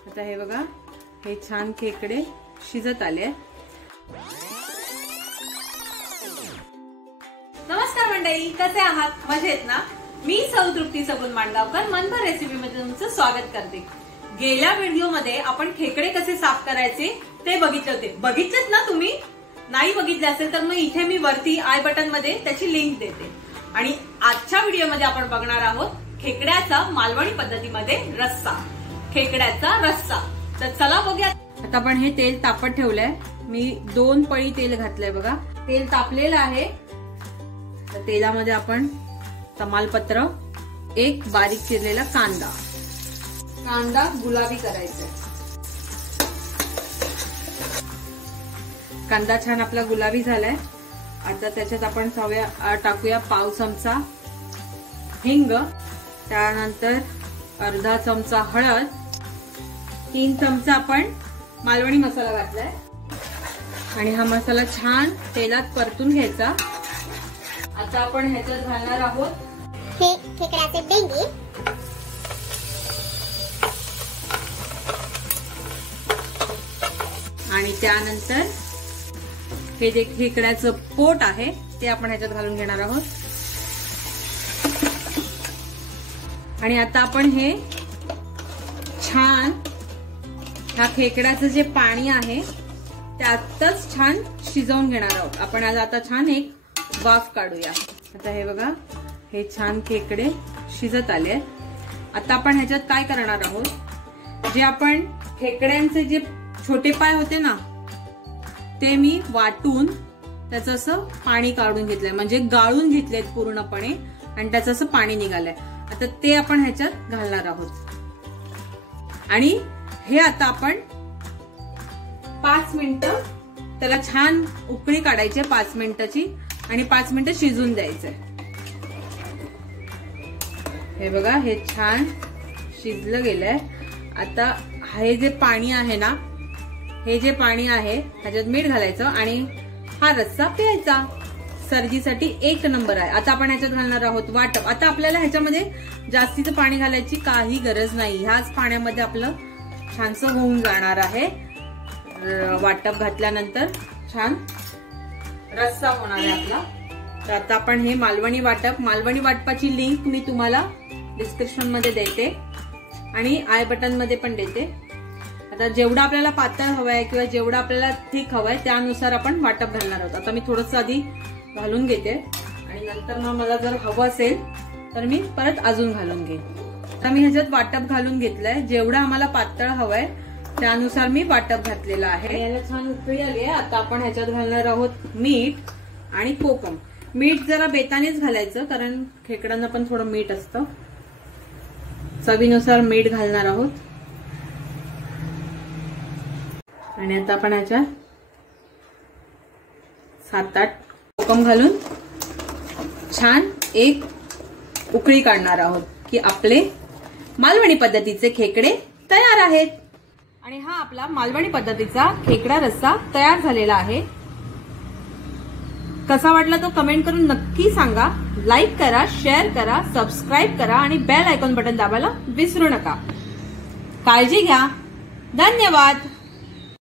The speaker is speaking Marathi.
आता हे बघा, हे छान खेकडे शिजत आले। नमस्कार मंडळी, कसे आहात? मजेत ना? मी सौ तृप्ती सगुण मांडगावकर मनभर रेसिपी मध्ये तुमचं स्वागत करते। गेल्या व्हिडिओ मध्ये आपण खेकडे कसे साफ करायचे ते बघितले होते। बघितलेच ना तुम्ही? नाही बघितले असेल तर मग इथे मी वरती आय बटन मध्ये त्याची लिंक देते। आणि आजच्या व्हिडिओ मध्ये आपण बघणार आहोत खेकड्याचा मालवणी पद्धतीमध्ये रस्सा, खेकड्याचा रस्सा। तर चला बघूया। आता आपण हे तेल तापत ठेवलंय, मी 2 पळी तेल घातलंय बघा। तेल तापलेलं आहे, तर तेलामध्ये आपण तमालपत्र, एक बारीक चिरलेला कांदा, कांदा गुलाबी करायचा। कांदा छान आपला गुलाबी झालाय। आता त्याच्यात आपण टाकूया पाव चमचा हिंग, त्यानंतर अर्धा चमचा हळद, 3 चमचा आपण मालवणी मसाला घातलाय आणि हा मसाला छान तेलात परतून घ्यायचा। आता आपण ह्याच्यात घालणार आहोत हे खेकड्याचे डेंगे, आणि त्यानंतर हे जे खेकड्याचं पोट आहे ते आपण ह्याच्यात घालून घेणार आहोत। आणि आता आपण हे छान ह्या खेकड्याचं जे पाणी आहे त्यातच छान शिजवून घेणार आहोत आपण। आता छान एक वाफ काढूया। आता हे बघा, हे छान खेकडे शिजत आले। आता आपण ह्याच्यात काय करणार आहोत, जे आपण खेकड्यांचे जे छोटे पाय होते ना ते मी वाटून त्याचं असं पाणी काढून घेतलंय, म्हणजे गाळून घेतलेत पूर्णपणे आणि त्याचं असं पाणी निघालंय। आता ते आपण ह्याच्यात घालणार आहोत आणि हे आता आपण 5 मिनिटं त्याला छान उकळी काढायची 5 मिनिटाची आणि 5 मिनिटं शिजून द्यायचंय। हे बघा, हे छान शिजलं गेलंय। आता हे जे पाणी आहे ना, हे जे पाणी आहे ह्याच्यात मीठ घालायचं आणि हा रस्सा प्यायचा। सर्दीसाठी 1 नंबर आहे। आता आपण ह्याच्यात घालणार आहोत वाटप। आता आपल्याला ह्याच्यामध्ये जास्तीचं पाणी घालायची काही गरज नाही, ह्याच पाण्यामध्ये आपलं छानसं होऊन जाणार आहे। वाटप घातल्यानंतर छान रस्सा होणार आहे आपला। तर आता आपण हे मालवणी वाटपाची लिंक मी तुम्हाला डिस्क्रिप्शन मध्ये देते आणि आय बटन मध्ये पण देते। आता जेवढा आपल्याला पातळ हवंय किंवा जेवढा आपल्याला थिक हवंय त्यानुसार आपण वाटप घालणार आहोत। आता मी थोडंसं आधी घालून घेते आणि नंतर मग मला जर हवं असेल तर मी परत अजून घालून घेईन। आता मी ह्याच्यात वाटप घालून घेतलंय, जेवढं आम्हाला पातळ हवंय त्यानुसार मी वाटप घातलेलं आहे। याला छान उकळी आली आहे। आता आपण ह्याच्यात घालणार आहोत मीठ आणि कोकम। मीठ जरा बेतानेच घालायचं, कारण खेकड्यांना पण थोडं मीठ असतं। चवीनुसार मीठ घालणार आहोत आणि आता आपण ह्याच्यात 7-8 कोकम घालून छान एक उकळी काढणार आहोत की आपले मालवणी पद्धतीचे खेकडे तयार आहेत। आणि हा आपला मालवणी पद्धतीचा खेकडा रस्सा तयार झालेला आहे। कसा वाटला तो कमेंट करून नक्की सांगा। लाईक करा, शेअर करा, सबस्क्राईब करा आणि बेल आयकॉन बटन दाबायला विसरू नका। काळजी घ्या। धन्यवाद।